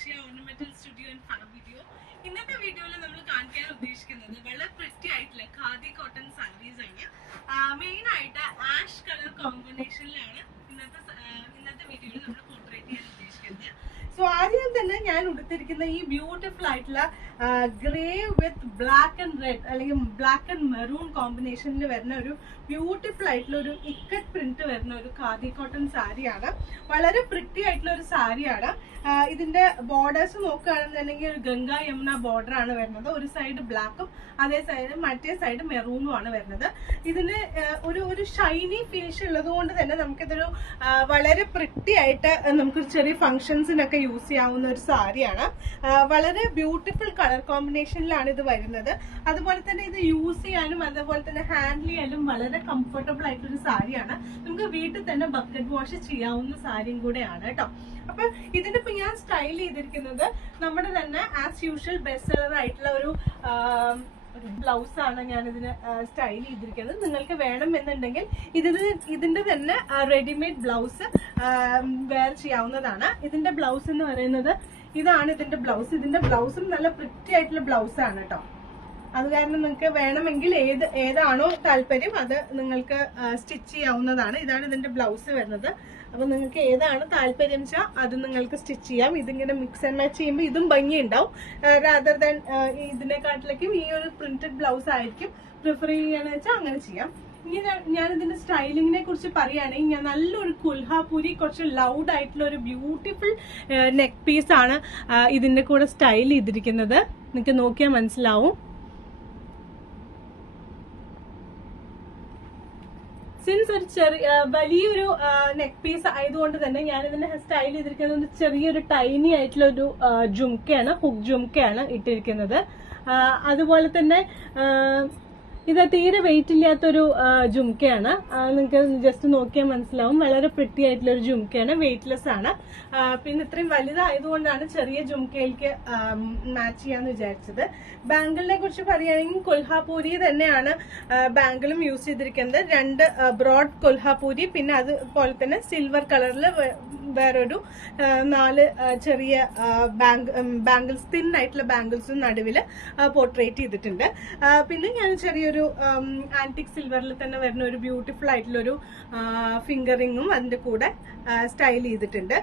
Akshaya ornamental studio and fun video. ഇന്നത്തെ വീഡിയോയിൽ നമ്മൾ കാണിക്കാൻ ഉദ്ദേശിക്കുന്നത് വളരെ പ്രിറ്റി ആയിട്ടുള്ള ഖാദി കോട്ടൺ സാരീസ് ആണ്. മെയിൻ ആയിട്ട് ആഷ് കളർ കോമ്പിനേഷനിലാണ് ഇന്നത്തെ വീഡിയോയിൽ നമ്മൾ പോർട്രേറ്റ് ചെയ്യാൻ ഉദ്ദേശിക്കുന്നത്. സോ ആദ്യം തന്നെ ഞാൻ ഉടുത്തിരിക്കുന്ന ഈ ബ്യൂട്ടിഫുൾ ആയിട്ടുള്ള grey with black and red അല്ലെങ്കിൽ ബ്ലാക്ക് ആൻഡ് മെറൂൺ കോമ്പിനേഷനിൽ വരുന്ന ഒരു ബ്യൂട്ടിഫുൾ ആയിട്ടുള്ള ഒരു ഇക്കറ്റ് പ്രിന്റ് വരുന്ന ഒരു ഖാദി കോട്ടൺ സാരിയാണ്. വളരെ പ്രിറ്റി ആയിട്ടുള്ള ഒരു സാരിയാണ്. ഇതിന്റെ ബോർഡേഴ്സ് നോക്കുകയാണെന്നുണ്ടെങ്കിൽ ഒരു ഗംഗ യമുന ബോർഡർ ആണ് വരുന്നത്. ഒരു സൈഡ് ബ്ലാക്കും അതേ സൈഡ് മറ്റേ സൈഡ് മെറൂണും ആണ് വരുന്നത്. ഇതിന് ഒരു ഷൈനി ഫിനിഷ് ഉള്ളത് കൊണ്ട് തന്നെ നമുക്കിതൊരു വളരെ പ്രിറ്റി ആയിട്ട് നമുക്ക് ചെറിയ ഫംഗ്ഷൻസിനൊക്കെ യൂസ് ചെയ്യാവുന്ന ഒരു സാരിയാണ്. വളരെ ബ്യൂട്ടിഫുൾ കളർ കോമ്പിനേഷനിലാണ് ഇത് വരുന്നത്. അതുപോലെ തന്നെ ഇത് യൂസ് ചെയ്യാനും അതുപോലെ തന്നെ ഹാൻഡിൽ ചെയ്യാനും വളരെ കംഫർട്ടബിൾ ആയിട്ടൊരു സാരിയാണ്. നമുക്ക് വീട്ടിൽ തന്നെ ബക്കറ്റ് വാഷ് ചെയ്യാവുന്ന സാരിയും കൂടെയാണ് കേട്ടോ. അപ്പൊ ഇതിനിപ്പോ ഞാൻ സ്റ്റൈൽ ചെയ്തിരിക്കുന്നത് നമ്മുടെ തന്നെ ആസ് യൂഷ്വൽ ബെസ്റ്റ് സെല്ലർ ആയിട്ടുള്ള ഒരു ബ്ലൗസ് ആണ് ഞാൻ ഇതിന് സ്റ്റൈൽ ചെയ്തിരിക്കുന്നത്. നിങ്ങൾക്ക് വേണമെന്നുണ്ടെങ്കിൽ ഇതിന്റെ തന്നെ റെഡിമെയ്ഡ് ബ്ലൗസ് വെയർ ചെയ്യാവുന്നതാണ്. ഇതിന്റെ ബ്ലൗസ് എന്ന് പറയുന്നത് ഇതാണ്. ഇതിന്റെ ബ്ലൗസും നല്ല പ്രിറ്റി ആയിട്ടുള്ള ബ്ലൗസ് ആണ് കേട്ടോ. അത് കാരണം നിങ്ങൾക്ക് വേണമെങ്കിൽ ഏതാണോ താല്പര്യം അത് നിങ്ങൾക്ക് സ്റ്റിച്ച് ചെയ്യാവുന്നതാണ്. ഇതാണ് ഇതിന്റെ ബ്ലൗസ് വരുന്നത്. അപ്പൊ നിങ്ങൾക്ക് ഏതാണ് താല്പര്യം വെച്ചാൽ അത് നിങ്ങൾക്ക് സ്റ്റിച്ച് ചെയ്യാം. ഇതിങ്ങനെ മിക്സ് ആൻഡ് മാച്ച് ചെയ്യുമ്പോൾ ഇതും ഭംഗിയുണ്ടാവും. റാദർ ദാൻ ഇതിനെക്കാട്ടിലേക്കും ഈ ഒരു പ്രിന്റഡ് ബ്ലൗസ് ആയിരിക്കും പ്രിഫർ ചെയ്യാന്ന് വെച്ചാൽ അങ്ങനെ ചെയ്യാം. ഇനി ഞാൻ ഇതിന്റെ സ്റ്റൈലിങ്ങിനെ കുറിച്ച് പറയുകയാണെങ്കിൽ ഞാൻ നല്ലൊരു കുൽഹാപൂരി കുറച്ച് ലൗഡ് ആയിട്ടുള്ള ഒരു ബ്യൂട്ടിഫുൾ നെക്ക് പീസ് ആണ് ഇതിന്റെ കൂടെ സ്റ്റൈൽ ചെയ്തിരിക്കുന്നത്. നിങ്ങൾക്ക് നോക്കിയാൽ മനസ്സിലാവും. സിൻസ് ഒരു വലിയൊരു നെക്ക് പീസ് ആയതുകൊണ്ട് തന്നെ ഞാൻ ഇതിന്റെ സ്റ്റൈൽ ചെയ്തിരിക്കുന്നത് ചെറിയൊരു ടൈനി ആയിട്ടുള്ള ഒരു ജുംക്കയാണ്, ഹുക്ക് ജുംക്കയാണ് ഇട്ടിരിക്കുന്നത്. അതുപോലെ തന്നെ ഇത് തീരെ വെയിറ്റ് ഇല്ലാത്തൊരു ജുംക്കയാണ്. നിങ്ങൾക്ക് ജസ്റ്റ് നോക്കിയാൽ മനസ്സിലാവും. വളരെ പ്രിറ്റി ആയിട്ടുള്ള ഒരു ജുംക്കയാണ്, വെയിറ്റ്ലെസ് ആണ്. പിന്നെ ഇത്രയും വലുതായതുകൊണ്ടാണ് ചെറിയ ജുംക്കയിലേക്ക് മാച്ച് ചെയ്യാന്ന് വിചാരിച്ചത്. ബാംഗിളിനെ കുറിച്ച് പറയുകയാണെങ്കിൽ കൊൽഹാപൂരി തന്നെയാണ് ബാംഗിളും യൂസ് ചെയ്തിരിക്കുന്നത്. 2 ബ്രോഡ് കൊൽഹാപൂരി, പിന്നെ അതുപോലെ തന്നെ സിൽവർ കളറിൽ വേറൊരു 4 ചെറിയ ബാംഗിൾസ്, തിൻ ആയിട്ടുള്ള ബാംഗിൾസും നടുവില് പോർട്രേറ്റ് ചെയ്തിട്ടുണ്ട്. പിന്നെ ഞാൻ ചെറിയൊരു ആന്റിക് സിൽവറിൽ തന്നെ വരുന്ന ഒരു ബ്യൂട്ടിഫുൾ ആയിട്ടുള്ള ഒരു ഫിംഗറിങ്ങും അതിന്റെ കൂടെ സ്റ്റൈൽ ചെയ്തിട്ടുണ്ട്.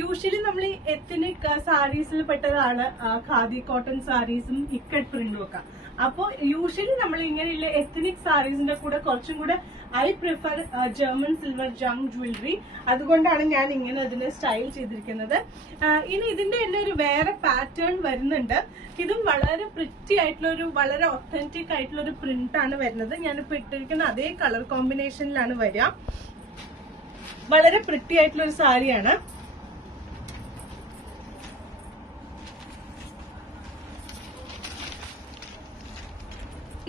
യൂഷ്വലി നമ്മൾ ഈ എത്നിക് സാരീസിൽ പെട്ടതാണ് ഖാദി കോട്ടൺ സാരീസും ഇക്കറ്റ് പ്രിന്റും ഒക്കെ. അപ്പോൾ യൂഷ്വലി നമ്മൾ ഇങ്ങനെയുള്ള എത്നിക് സാരീസിന്റെ കൂടെ കുറച്ചും കൂടെ I prefer German silver junk jewellery. അതുകൊണ്ടാണ് ഞാൻ ഇങ്ങനെ അതിനെ സ്റ്റൈൽ ചെയ്തിരിക്കുന്നത്. ഇനി ഇതിന്റെ തന്നെ ഒരു വേറെ പാറ്റേൺ വരുന്നുണ്ട്. ഇതും വളരെ പ്രിറ്റി ആയിട്ടുള്ള ഒരു വളരെ ഒത്തന്റിക് ആയിട്ടുള്ള ഒരു പ്രിന്റ് ആണ് വരുന്നത്. ഞാനിപ്പോ ഇട്ടിരിക്കുന്ന അതേ കളർ കോമ്പിനേഷനിലാണ് വരിക. വളരെ പ്രിറ്റി ആയിട്ടുള്ള ഒരു സാരിയാണ്.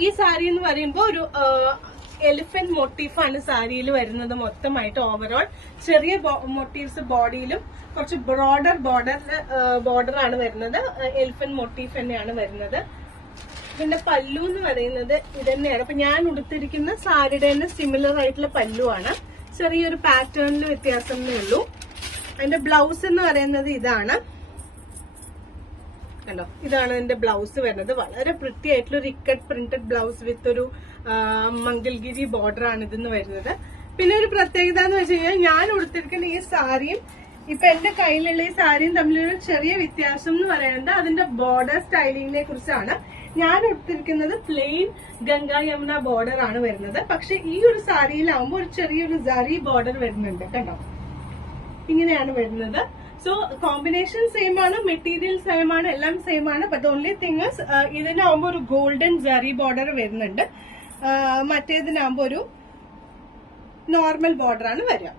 ഈ സാരി എന്ന് പറയുമ്പോൾ ഒരു എലിഫന്റ് മോട്ടീഫാണ് സാരിയിൽ വരുന്നത്. മൊത്തമായിട്ട് ഓവറോൾ ചെറിയ മോട്ടീവ്സ് ബോഡിയിലും കുറച്ച് ബ്രോഡർ ബോർഡർ ആണ് വരുന്നത്. എലിഫന്റ് മോട്ടീഫ് തന്നെയാണ് വരുന്നത്. ഇതിന്റെ പല്ലു എന്ന് പറയുന്നത് ഇത് തന്നെയാണ്. അപ്പൊ ഞാൻ ഉടുത്തിരിക്കുന്ന സാരിയുടെ തന്നെ സിമിലർ ആയിട്ടുള്ള പല്ലുവാണ്. ചെറിയൊരു പാറ്റേണിൽ വ്യത്യാസമേ ഉള്ളൂ. അതിന്റെ ബ്ലൗസ് എന്ന് പറയുന്നത് ഇതാണ് കണ്ടോ. ഇതാണ് ഇതിന്റെ ബ്ലൗസ് വരുന്നത്. വളരെ പ്രിറ്റി ആയിട്ടുള്ള ഒരു ഇക്കറ്റ് പ്രിന്റഡ് ബ്ലൗസ് വിത്ത് ഒരു മംഗൽഗിരി ബോർഡർ ആണ് ഇതെന്ന് വരുന്നത്. പിന്നെ ഒരു പ്രത്യേകത എന്ന് വെച്ച് കഴിഞ്ഞാൽ ഞാൻ ഉടുത്തിരിക്കുന്ന ഈ സാരിയും ഇപ്പൊ എന്റെ കയ്യിലുള്ള ഈ സാരിയും തമ്മിലൊരു ചെറിയ വ്യത്യാസം എന്ന് പറയുന്നത് അതിന്റെ ബോർഡർ സ്റ്റൈലിങ്ങിനെ കുറിച്ചാണ്. ഞാൻ ഉടുത്തിരിക്കുന്നത് പ്ലെയിൻ ഗംഗ യമുന ബോർഡർ ആണ് വരുന്നത്. പക്ഷെ ഈ ഒരു സാരിയിലാവുമ്പോൾ ഒരു ചെറിയൊരു സറി ബോർഡർ വരുന്നുണ്ട് കണ്ടോ. ഇങ്ങനെയാണ് വരുന്നത്. സോ കോമ്പിനേഷൻ സെയിം ആണ്, മെറ്റീരിയൽ സെയിം ആണ്, എല്ലാം സെയിം ആണ്. ബട്ട് ഓൺലി തിങ് ഇസ് ഇതിനാവുമ്പോൾ ഒരു ഗോൾഡൻ സറി ബോർഡർ വരുന്നുണ്ട്. മറ്റേതിനാകുമ്പോൾ ഒരു നോർമൽ ബോർഡർ ആണ് വരിക.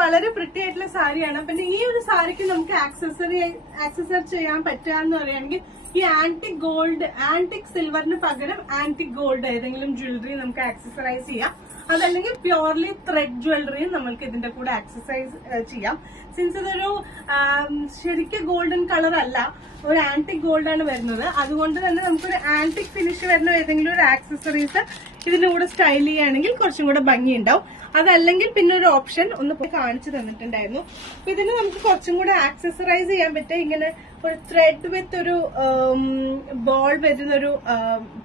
വളരെ പ്രിറ്റി ആയിട്ടുള്ള സാരിയാണ്. പിന്നെ ഈ ഒരു സാരിക്ക് നമുക്ക് ആക്സസറി ചെയ്യാൻ പറ്റുകയെന്ന് പറയുകയാണെങ്കിൽ ഈ ആന്റിക് സിൽവറിന് പകരം ആന്റിക് ഗോൾഡ് ഏതെങ്കിലും ജ്വല്ലറി നമുക്ക് ആക്സസറൈസ് ചെയ്യാം. അതല്ലെങ്കിൽ പ്യോർലി ത്രെഡ് ജ്വല്ലറിയും നമ്മൾക്ക് ഇതിന്റെ കൂടെ ആക്സസൈസ് ചെയ്യാം. സിൻസ് ഇതൊരു ശരിക്കും ഗോൾഡൻ കളർ അല്ല, ഒരു ആന്റിക് ഗോൾഡ് ആണ് വരുന്നത്. അതുകൊണ്ട് തന്നെ നമുക്കൊരു ആന്റിക് ഫിനിഷ് വരുന്ന ഏതെങ്കിലും ഒരു ആക്സസറീസ് ഇതിന്റെ കൂടെ സ്റ്റൈൽ ചെയ്യുകയാണെങ്കിൽ കുറച്ചും കൂടെ ഭംഗി ഉണ്ടാവും. അതല്ലെങ്കിൽ പിന്നെ ഒരു ഓപ്ഷൻ ഒന്ന് പോയി കാണിച്ചു തന്നിട്ടുണ്ടായിരുന്നു. അപ്പൊ ഇതിന് നമുക്ക് കുറച്ചും കൂടെ ആക്സസറൈസ് ചെയ്യാൻ പറ്റുക ഇങ്ങനെ ഒരു ത്രെഡ് വിത്ത് ഒരു ബോൾ വരുന്ന ഒരു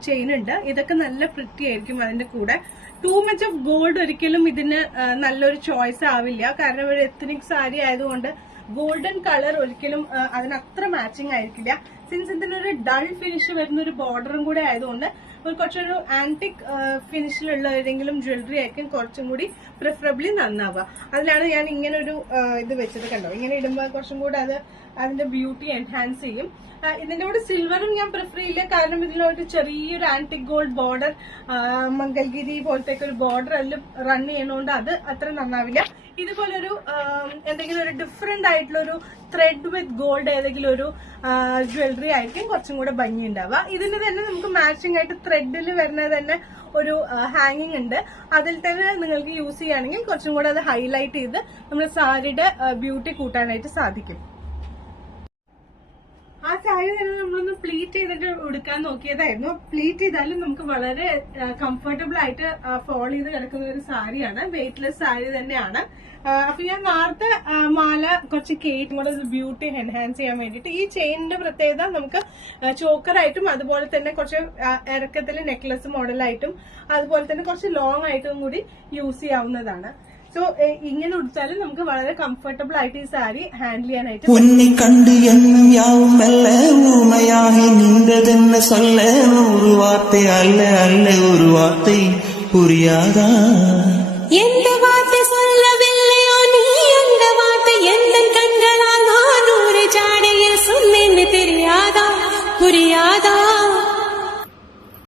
ചെയിൻ ഉണ്ട്. ഇതൊക്കെ നല്ല പ്രിറ്റി ആയിരിക്കും അതിന്റെ കൂടെ. ടൂ മച്ച് ഓഫ് ഗോൾഡ് ഒരിക്കലും ഇതിന് നല്ലൊരു ചോയ്സ് ആവില്ല. കാരണം ഒരു എത്നിക് സാരി ആയതുകൊണ്ട് ഗോൾഡൻ കളർ ഒരിക്കലും അതിനത്ര മാച്ചിങ് ആയിരിക്കില്ല. സിൻസ് ഇതിനൊരു ഡൾ ഫിനിഷ് വരുന്ന ഒരു ബോർഡറും കൂടെ ആയതുകൊണ്ട് ഒരു കുറച്ചൊരു ആന്റിക് ഫിനിഷിലുള്ള ഏതെങ്കിലും ജ്വല്ലറി ആയിരിക്കും കുറച്ചും കൂടി പ്രിഫറബിളി നന്നാവുക. അതിലാണ് ഞാൻ ഇങ്ങനെ ഒരു ഇത് വെച്ചത്. കണ്ടോ, ഇങ്ങനെ ഇടുമ്പോൾ കുറച്ചും കൂടെ അത് അതിന്റെ ബ്യൂട്ടി എൻഹാൻസ് ചെയ്യും. ഇതിന്റെ കൂടെ സിൽവറും ഞാൻ പ്രിഫർ ചെയ്യില്ല, കാരണം ഇതിലൊരു ചെറിയൊരു ആന്റിക് ഗോൾഡ് ബോർഡർ, മംഗൽഗിരി പോലത്തെ ഒരു ബോർഡർ അതിൽ റൺ ചെയ്യണോണ്ട് അത് അത്ര നന്നാവില്ല. ഇതുപോലൊരു എന്തെങ്കിലും ഒരു ഡിഫറെന്റ് ആയിട്ടുള്ള ഒരു ത്രെഡ് വിത്ത് ഗോൾഡ് ഏതെങ്കിലും ഒരു ജ്വല്ലറി ആയിരിക്കും കുറച്ചും കൂടെ ഭംഗി ഉണ്ടാവുക. ഇതിന് തന്നെ നമുക്ക് മാച്ചിങ് ആയിട്ട് ത്രെഡിൽ വരുന്നത് തന്നെ ഒരു ഹാങ്ങിങ് ഉണ്ട്. അതിൽ തന്നെ നിങ്ങൾക്ക് യൂസ് ചെയ്യുകയാണെങ്കിൽ കുറച്ചും കൂടെ അത് ഹൈലൈറ്റ് ചെയ്ത് നമ്മുടെ സാരിയുടെ ബ്യൂട്ടി കൂട്ടാനായിട്ട് സാധിക്കും. ആ സാരി തന്നെ നമ്മളൊന്ന് പ്ലീറ്റ് ചെയ്തിട്ട് ഉടുക്കാൻ നോക്കിയതായിരുന്നു. പ്ലീറ്റ് ചെയ്താലും നമുക്ക് വളരെ കംഫർട്ടബിൾ ആയിട്ട് ഫോൾ ചെയ്ത് കിടക്കുന്ന ഒരു സാരിയാണ്. വെയിറ്റ്ലെസ് സാരി തന്നെയാണ്. അപ്പൊ ഞാൻ നേരത്തെ മാല കുറച്ച് കേട്ടും കൂടെ ബ്യൂട്ടി എൻഹാൻസ് ചെയ്യാൻ വേണ്ടിയിട്ട് ഈ ചെയിനിന്റെ പ്രത്യേകത നമുക്ക് ചോക്കറായിട്ടും അതുപോലെ തന്നെ കുറച്ച് ഇറക്കത്തിൽ നെക്ലസ് മോഡലായിട്ടും അതുപോലെ തന്നെ കുറച്ച് ലോങ് ആയിട്ടും കൂടി യൂസ് ചെയ്യാവുന്നതാണ്. സോ ഇങ്ങനെ ഉടുത്താലും നമുക്ക് വളരെ കംഫർട്ടബിൾ ആയിട്ട് ഈ സാരി ഹാൻഡിൽ ചെയ്യാനായിട്ട്. ഉന്നി കണ്ട് എന്നും യാവും മെല്ലെ ഊമയാകി നിന്റതെന്ന് சொல்ல നൂറ് വാർത്ത അല്ല അല്ല ഒരു വാർത്ത പുരിയാതാ. எந்த வார்த்தை சொல்லவில்லையோ நீ அந்த வார்த்தை எந்த கண்களால் நான் ஒரு ஜாடையில் சொன்னேன்னு தெரியாதா புரியாதா.